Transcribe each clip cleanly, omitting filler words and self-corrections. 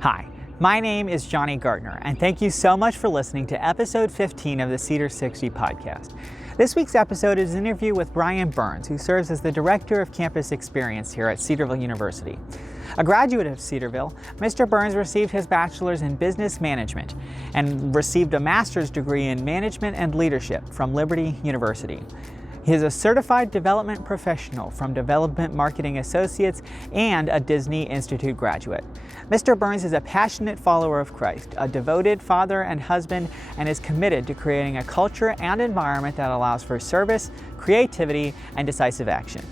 Hi, my name is Johnny Gardner, and thank you so much for listening to episode 15 of the Cedar 60 podcast. This week's episode is an interview with Brian Burns, who serves as the Director of Campus Experience here at Cedarville University. A graduate of Cedarville, Mr. Burns received his bachelor's in business management and received a master's degree in management and leadership from Liberty University. He is a certified development professional from Development Marketing Associates and a Disney Institute graduate. Mr. Burns is a passionate follower of Christ, a devoted father and husband, and is committed to creating a culture and environment that allows for service, creativity, and decisive action.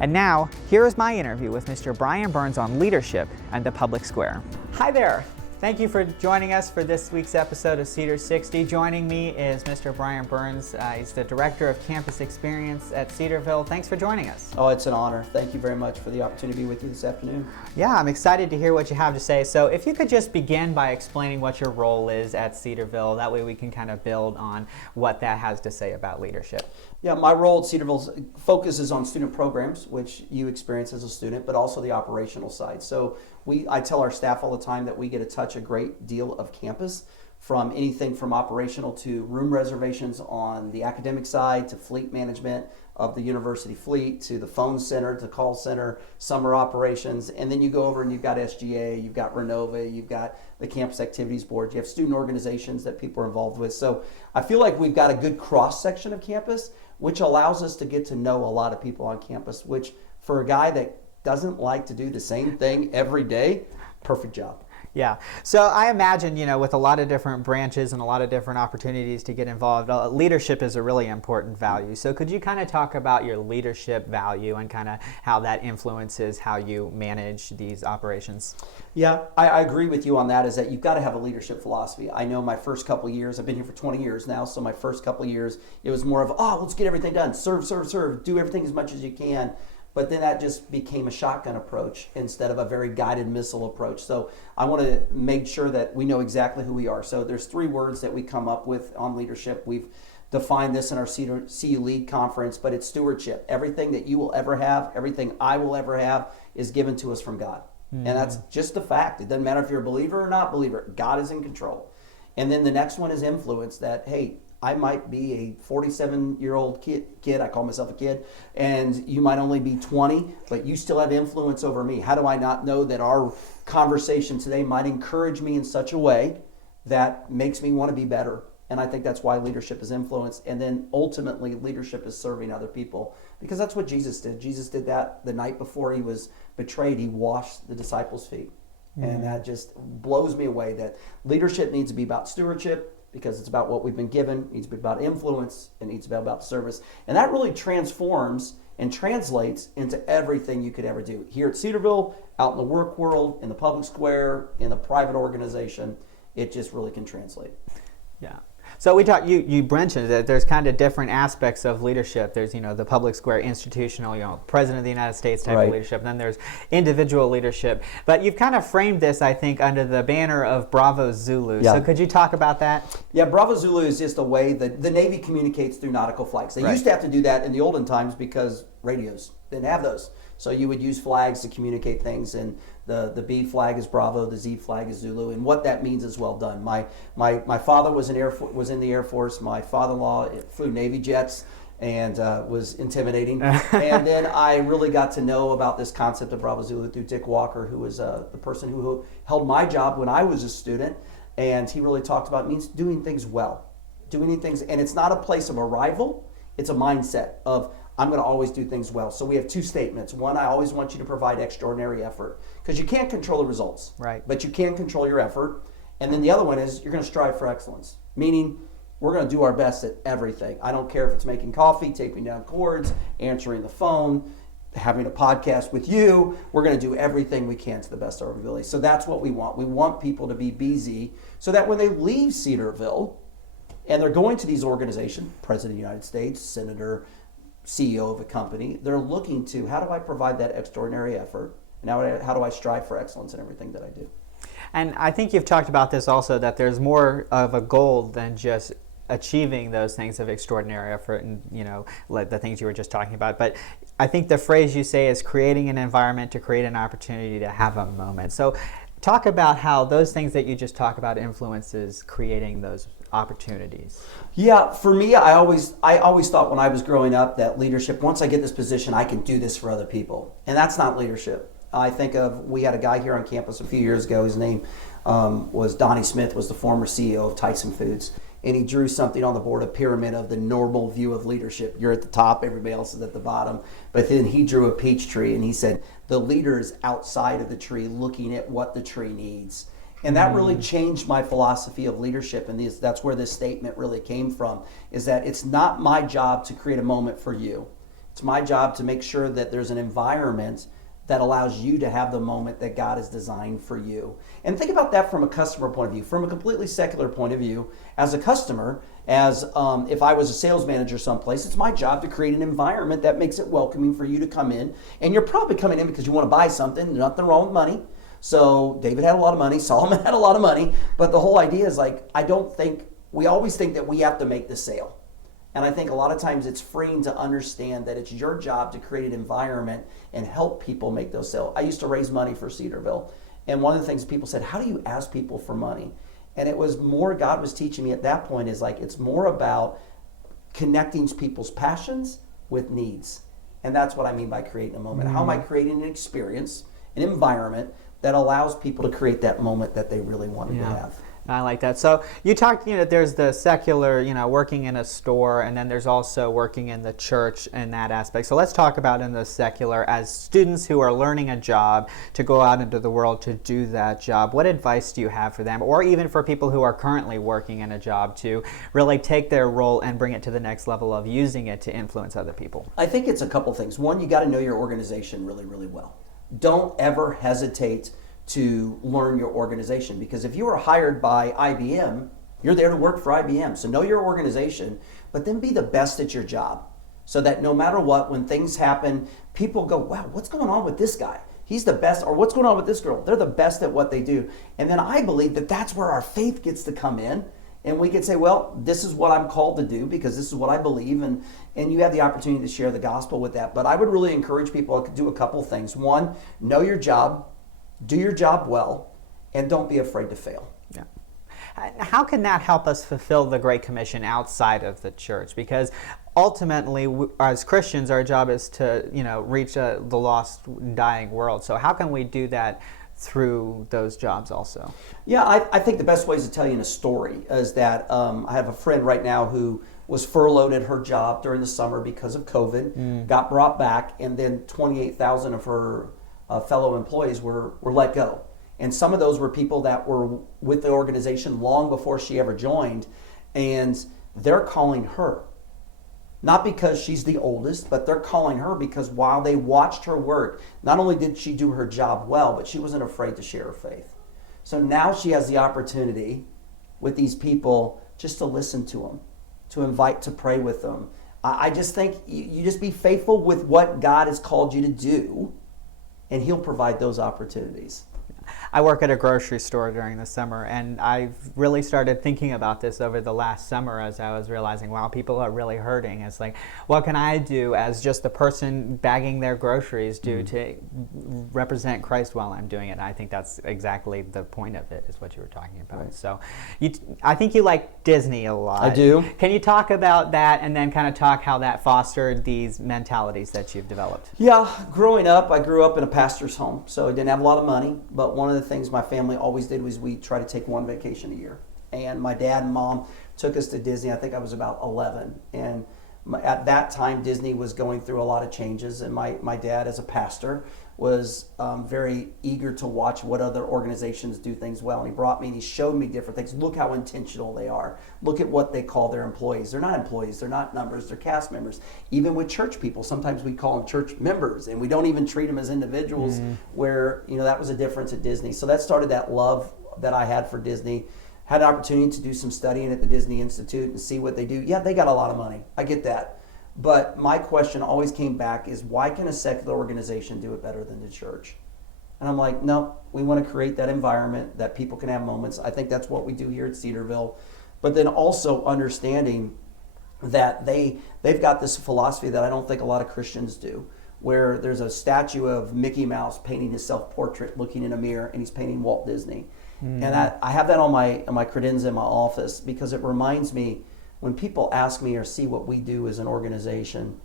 And now, here is my interview with Mr. Brian Burns on leadership and the public square. Hi there. Thank you for joining us for this week's episode of Cedar 60. Joining me is Mr. Brian Burns. He's the Director of Campus Experience at Cedarville. Thanks for joining us. Oh, it's an honor. Thank you very much for the opportunity to be with you this afternoon. Yeah, I'm excited to hear what you have to say. So if you could just begin by explaining what your role is at Cedarville, that way we can kind of build on what that has to say about leadership. Yeah, my role at Cedarville focuses on student programs, which you experience as a student, but also the operational side. So I tell our staff all the time that we get to touch a great deal of campus, from anything from operational to room reservations on the academic side, to fleet management of the university fleet, to the phone center, to call center, summer operations, and then you go over and you've got SGA, you've got Renova, you've got the Campus Activities Board, you have student organizations that people are involved with. So I feel like we've got a good cross-section of campus, which allows us to get to know a lot of people on campus, which for a guy that doesn't like to do the same thing every day, perfect job. Yeah. So I imagine, with a lot of different branches and a lot of different opportunities to get involved, leadership is a really important value. So could you kind of talk about your leadership value and kind of how that influences how you manage these operations? Yeah, I agree with you on that, is that you've got to have a leadership philosophy. I know my first couple of years, I've been here for 20 years now, so my first couple of years, it was more of, let's get everything done, serve, do everything as much as you can. But then that just became a shotgun approach instead of a very guided missile approach. So I want to make sure that we know exactly who we are. So there's 3 words that we come up with on leadership. We've defined this in our CU Lead conference, but it's stewardship. Everything that you will ever have, everything I will ever have, is given to us from God. And that's just a fact. It doesn't matter if you're a believer or not believer. God is in control. And then the next one is influence, that, hey, I might be a 47-year-old kid, I call myself a kid, and you might only be 20, but you still have influence over me. How do I not know that our conversation today might encourage me in such a way that makes me want to be better? And I think that's why leadership is influence. And then ultimately, leadership is serving other people, because that's what Jesus did. Jesus did that the night before he was betrayed. He washed the disciples' feet. And that just blows me away, that leadership needs to be about stewardship, because it's about what we've been given. It needs to be about influence. It needs to be about service. And that really transforms and translates into everything you could ever do. Here at Cedarville, out in the work world, in the public square, in the private organization, it just really can translate. Yeah. So we talked. You mentioned that there's kind of different aspects of leadership. There's the public square, institutional, President of the United States type of leadership. And then there's individual leadership. But you've kind of framed this, I think, under the banner of Bravo Zulu. Yeah. So could you talk about that? Yeah, Bravo Zulu is just a way that the Navy communicates through nautical flags. They used to have to do that in the olden times because radios didn't have those. So you would use flags to communicate things, and the B flag is Bravo, the Z flag is Zulu, and what that means is well done. My father was in the Air Force. My father-in-law flew Navy jets and was intimidating. And then I really got to know about this concept of Bravo Zulu through Dick Walker, who was the person who held my job when I was a student, and he really talked about it means doing things well, doing things, and it's not a place of arrival, it's a mindset of, I'm going to always do things well. So we have 2 statements. One, I always want you to provide extraordinary effort, because you can't control the results, but you can control your effort. And then the other one is you're going to strive for excellence, meaning we're going to do our best at everything. I don't care if it's making coffee, taping down cords, answering the phone, having a podcast with you. We're going to do everything we can to the best of our ability. So that's what we want. We want people to be busy so that when they leave Cedarville and they're going to these organizations, President of the United States, Senator, CEO of a company, they're looking to, how do I provide that extraordinary effort? And how do I strive for excellence in everything that I do? And I think you've talked about this also, that there's more of a goal than just achieving those things of extraordinary effort and, like the things you were just talking about. But I think the phrase you say is creating an environment to create an opportunity to have a moment. So Talk about how those things that you just talk about influences creating those opportunities. Yeah, for me, I always thought when I was growing up that leadership, once I get this position, I can do this for other people. And that's not leadership. I think we had a guy here on campus a few years ago. His name was Donnie Smith, was the former CEO of Tyson Foods. And he drew something on the board, a pyramid of the normal view of leadership. You're at the top, everybody else is at the bottom. But then he drew a peach tree and he said, the leader is outside of the tree looking at what the tree needs. And that really changed my philosophy of leadership. And that's where this statement really came from, is that it's not my job to create a moment for you. It's my job to make sure that there's an environment that allows you to have the moment that God has designed for you. And think about that from a customer point of view, from a completely secular point of view. As a customer, if I was a sales manager someplace, it's my job to create an environment that makes it welcoming for you to come in. And you're probably coming in because you want to buy something. There's nothing wrong with money. So David had a lot of money, Solomon had a lot of money, but the whole idea is we always think that we have to make the sale. And I think a lot of times it's freeing to understand that it's your job to create an environment and help people make those sales. I used to raise money for Cedarville. And one of the things people said, how do you ask people for money? And it was more, God was teaching me at that point is it's more about connecting people's passions with needs. And that's what I mean by creating a moment. How am I creating an experience, an environment that allows people to create that moment that they really wanted to have? I like that. So you talked, that there's the secular, working in a store, and then there's also working in the church in that aspect. So let's talk about in the secular, as students who are learning a job to go out into the world to do that job. What advice do you have for them, or even for people who are currently working in a job to really take their role and bring it to the next level of using it to influence other people? I think it's a couple things. One, you got to know your organization really, really well. Don't ever hesitate to learn your organization, because if you are hired by IBM, you're there to work for IBM. So know your organization, but then be the best at your job, so that no matter what, when things happen, people go, wow, what's going on with this guy? He's the best. Or what's going on with this girl? They're the best at what they do. And then I believe that that's where our faith gets to come in. And we can say, well, this is what I'm called to do because this is what I believe. And you have the opportunity to share the gospel with that. But I would really encourage people to do a couple things. One, know your job. Do your job well, and don't be afraid to fail. Yeah. How can that help us fulfill the Great Commission outside of the church? Because ultimately, as Christians, our job is to, reach the lost, dying world. So how can we do that through those jobs also? Yeah, I think the best way is to tell you in a story is that I have a friend right now who was furloughed at her job during the summer because of COVID, got brought back, and then 28,000 of her fellow employees were let go. And some of those were people that were with the organization long before she ever joined, and they're calling her. Not because she's the oldest, but they're calling her because while they watched her work, not only did she do her job well, but she wasn't afraid to share her faith. So now she has the opportunity with these people just to listen to them, to invite to pray with them. I just think you just be faithful with what God has called you to do, and He'll provide those opportunities. I work at a grocery store during the summer, and I've really started thinking about this over the last summer as I was realizing, wow, people are really hurting. It's like, what can I do as just the person bagging their groceries do to represent Christ while I'm doing it? And I think that's exactly the point of it, is what you were talking about. Right. So I think you like Disney a lot. I do. Can you talk about that and then kind of talk how that fostered these mentalities that you've developed? Yeah, growing up, I grew up in a pastor's home, so I didn't have a lot of money, but one of the things my family always did was we try to take one vacation a year. And my dad and mom took us to Disney. I think I was about 11. And at that time, Disney was going through a lot of changes. And my dad, as a pastor, was very eager to watch what other organizations do things well. And he brought me and he showed me different things. Look how intentional they are. Look at what they call their employees. They're not employees. They're not numbers. They're cast members. Even with church people, sometimes we call them church members, and we don't even treat them as individuals, where, that was a difference at Disney. So that started that love that I had for Disney. Had an opportunity to do some studying at the Disney Institute and see what they do. Yeah, they got a lot of money. I get that. But my question always came back is, why can a secular organization do it better than the church? And I'm like, no, we want to create that environment that people can have moments. I think that's what we do here at Cedarville. But then also understanding that they've got this philosophy that I don't think a lot of Christians do, where there's a statue of Mickey Mouse painting his self-portrait, looking in a mirror, and he's painting Walt Disney. And that I have that on my credenza in my office because it reminds me when people ask me or see what we do as an organization,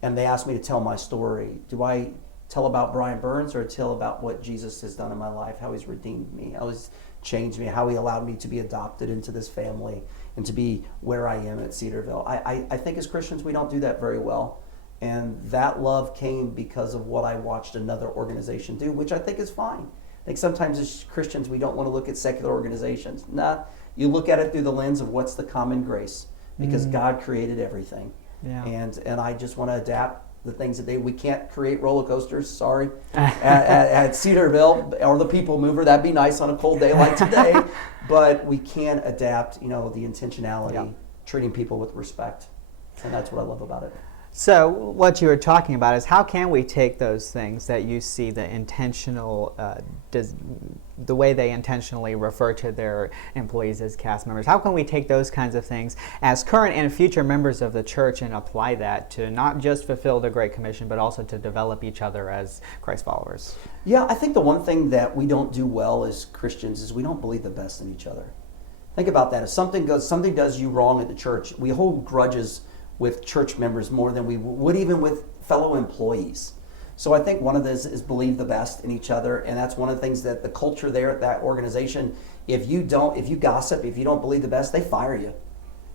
and they ask me to tell my story. Do I tell about Brian Burns or tell about what Jesus has done in my life, how he's redeemed me, how he's changed me, how he allowed me to be adopted into this family and to be where I am at Cedarville? I think as Christians we don't do that very well. And that love came because of what I watched another organization do, which I think is fine. I think sometimes as Christians we don't want to look at secular organizations. Nah, you look at it through the lens of what's the common grace, because God created everything. Yeah. And I just want to adapt the things that we can't create roller coasters, sorry, at Cedarville or the People Mover. That'd be nice on a cold day like today, but we can adapt, the intentionality, treating people with respect, and that's what I love about it. So what you were talking about is how can we take those things that you see, the intentional, the way they intentionally refer to their employees as cast members, how can we take those kinds of things as current and future members of the church and apply that to not just fulfill the Great Commission, but also to develop each other as Christ followers? Yeah, I think the one thing that we don't do well as Christians is we don't believe the best in each other. Think about that. If something does you wrong at the church, we hold grudges with church members more than we would even with fellow employees. So I think one of this is believe the best in each other, and that's one of the things that the culture there at that organization, if you gossip, if you don't believe the best, they fire you.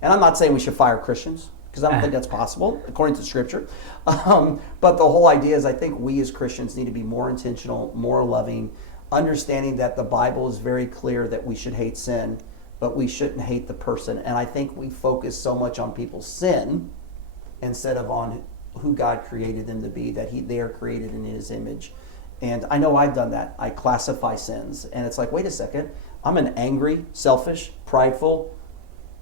And I'm not saying we should fire Christians, because I don't think that's possible, according to Scripture. But the whole idea is I think we as Christians need to be more intentional, more loving, understanding that the Bible is very clear that we should hate sin, but we shouldn't hate the person. And I think we focus so much on people's sin instead of on who God created them to be, that they are created in His image. And I know I've done that. I classify sins. And it's like, wait a second, I'm an angry, selfish, prideful,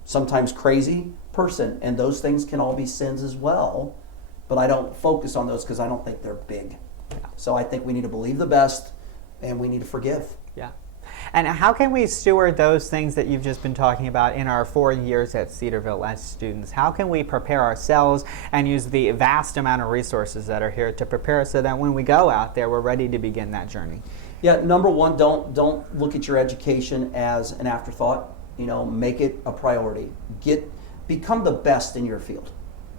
sometimes crazy person. And those things can all be sins as well. But I don't focus on those because I don't think they're big. Yeah. So I think we need to believe the best and we need to forgive. Yeah. And how can we steward those things that you've just been talking about in our 4 years at Cedarville as students? How can we prepare ourselves and use the vast amount of resources that are here to prepare us so that when we go out there, we're ready to begin that journey? Yeah, number one, don't look at your education as an afterthought. Make it a priority. Become the best in your field.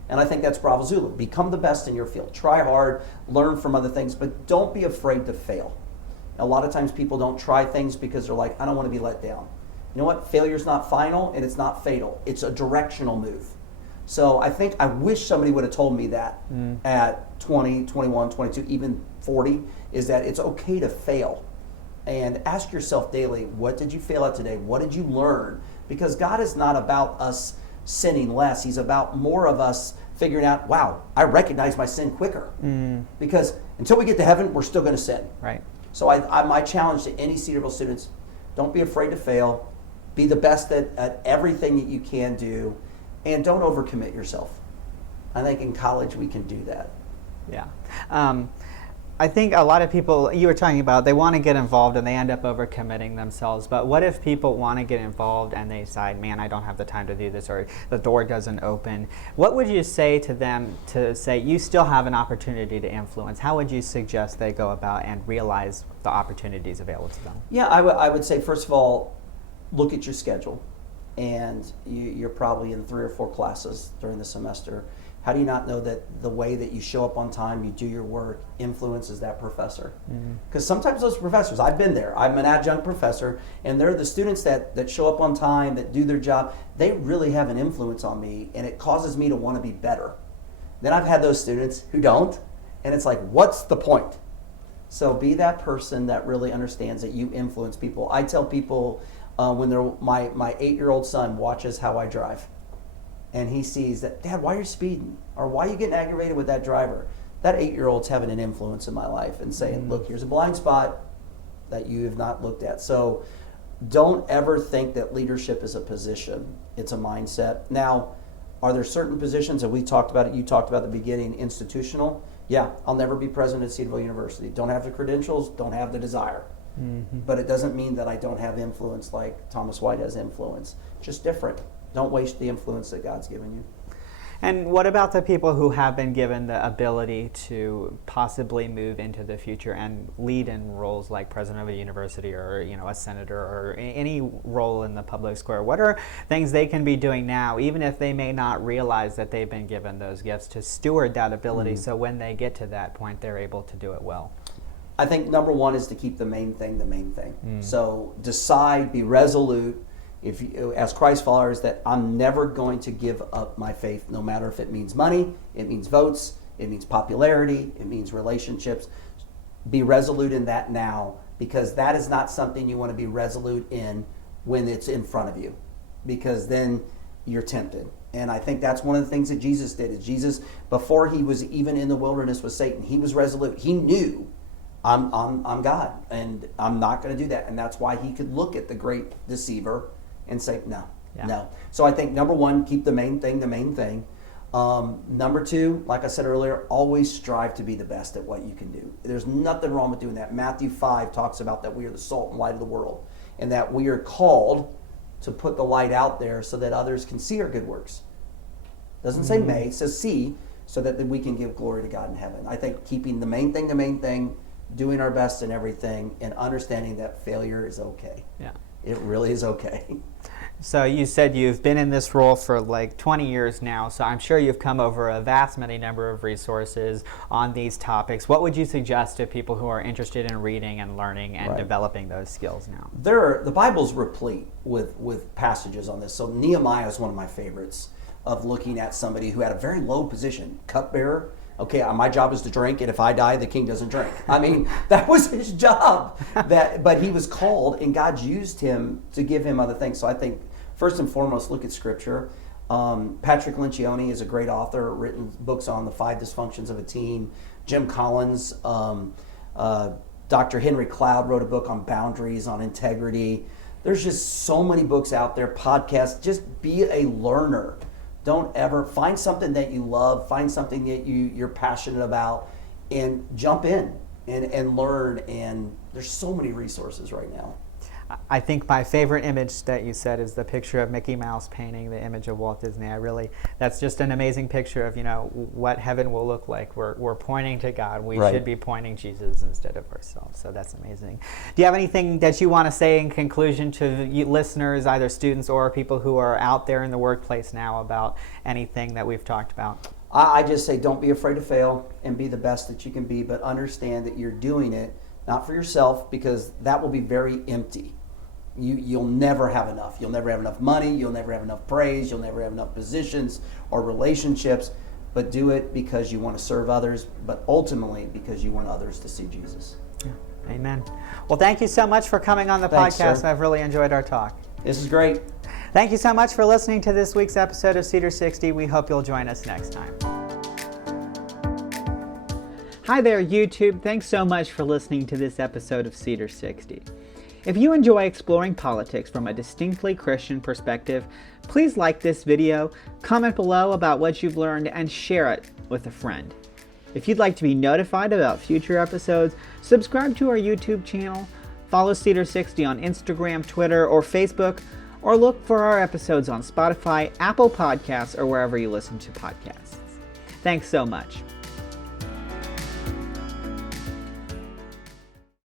And I think that's Bravo Zulu. Become the best in your field. Try hard, learn from other things, but don't be afraid to fail. A lot of times people don't try things because they're like, I don't want to be let down. You know what? Failure's not final and it's not fatal. It's a directional move. So I wish somebody would have told me that at 20, 21, 22, even 40, is that it's okay to fail. And ask yourself daily, what did you fail at today? What did you learn? Because God is not about us sinning less. He's about more of us figuring out, wow, I recognize my sin quicker. Because until we get to heaven, we're still going to sin. Right. So my challenge to any Cedarville students, don't be afraid to fail. Be the best at everything that you can do. And don't overcommit yourself. I think in college we can do that. Yeah. I think a lot of people, you were talking about, they want to get involved and they end up overcommitting themselves. But what if people want to get involved and they decide, man, I don't have the time to do this, or the door doesn't open? What would you say to them to say, you still have an opportunity to influence? How would you suggest they go about and realize the opportunities available to them? Yeah, I would say, first of all, look at your schedule. And you're probably in 3 or 4 classes during the semester. How do you not know that the way that you show up on time, you do your work, influences that professor? Because sometimes those professors, I've been there, I'm an adjunct professor, and they're the students that show up on time, that do their job, they really have an influence on me, and it causes me to want to be better. Then I've had those students who don't, and it's like, what's the point? So be that person that really understands that you influence people. I tell people when my 8-year-old son watches how I drive, and he sees that, Dad, why are you speeding? Or why are you getting aggravated with that driver? That 8-year-old's having an influence in my life and saying, look, here's a blind spot that you have not looked at. So don't ever think that leadership is a position. It's a mindset. Now, are there certain positions that we talked about, you talked about at the beginning, institutional? Yeah, I'll never be president at Cedarville University. Don't have the credentials, don't have the desire. But it doesn't mean that I don't have influence like Thomas White has influence. Just different. Don't waste the influence that God's given you. And what about the people who have been given the ability to possibly move into the future and lead in roles like president of a university or a senator or any role in the public square? What are things they can be doing now, even if they may not realize that they've been given those gifts, to steward that ability so when they get to that point, they're able to do it well? I think number one is to keep the main thing. So decide, be resolute, if you, as Christ followers, that I'm never going to give up my faith, no matter if it means money, it means votes, it means popularity, it means relationships. Be resolute in that now, because that is not something you want to be resolute in when it's in front of you, because then you're tempted. And I think that's one of the things that Jesus did. Is Jesus, before he was even in the wilderness with Satan, he was resolute. He knew, I'm God, and I'm not going to do that. And that's why he could look at the great deceiver and say, no. So I think number one, keep the main thing. Number two, like I said earlier, always strive to be the best at what you can do. There's nothing wrong with doing that. Matthew 5 talks about that we are the salt and light of the world, and that we are called to put the light out there so that others can see our good works. Doesn't say may, it says see, so that we can give glory to God in heaven. I think keeping the main thing, doing our best in everything, and understanding that failure is okay. Yeah. It really is okay. So you said you've been in this role for like 20 years now, so I'm sure you've come over a vast many number of resources on these topics. What would you suggest to people who are interested in reading and learning and developing those skills now? The Bible's replete with passages on this. So Nehemiah is one of my favorites, of looking at somebody who had a very low position, cupbearer. Okay, my job is to drink, and if I die, the king doesn't drink. I mean, that was his job. But he was called, and God used him to give him other things. So I think, first and foremost, look at Scripture. Patrick Lencioni is a great author, written books on the 5 dysfunctions of a teen. Jim Collins, Dr. Henry Cloud wrote a book on boundaries, on integrity. There's just so many books out there, podcasts. Just be a learner. Don't ever find something that you love, find something that you're passionate about, and jump in and learn. And there's so many resources right now. I think my favorite image that you said is the picture of Mickey Mouse painting the image of Walt Disney. That's just an amazing picture of, what heaven will look like. We're pointing to God. We should be pointing Jesus instead of ourselves. So that's amazing. Do you have anything that you want to say in conclusion to you listeners, either students or people who are out there in the workplace now, about anything that we've talked about? I just say, don't be afraid to fail and be the best that you can be, but understand that you're doing it not for yourself, because that will be very empty. You'll never have enough. You'll never have enough money. You'll never have enough praise. You'll never have enough positions or relationships. But do it because you want to serve others, but ultimately because you want others to see Jesus. Yeah. Amen. Well, thank you so much for coming on the podcast. Sir. I've really enjoyed our talk. This is great. Thank you so much for listening to this week's episode of Cedar 60. We hope you'll join us next time. Hi there, YouTube. Thanks so much for listening to this episode of Cedar 60. If you enjoy exploring politics from a distinctly Christian perspective, please like this video, comment below about what you've learned, and share it with a friend. If you'd like to be notified about future episodes, subscribe to our YouTube channel, follow Cedar 60 on Instagram, Twitter, or Facebook, or look for our episodes on Spotify, Apple Podcasts, or wherever you listen to podcasts. Thanks so much.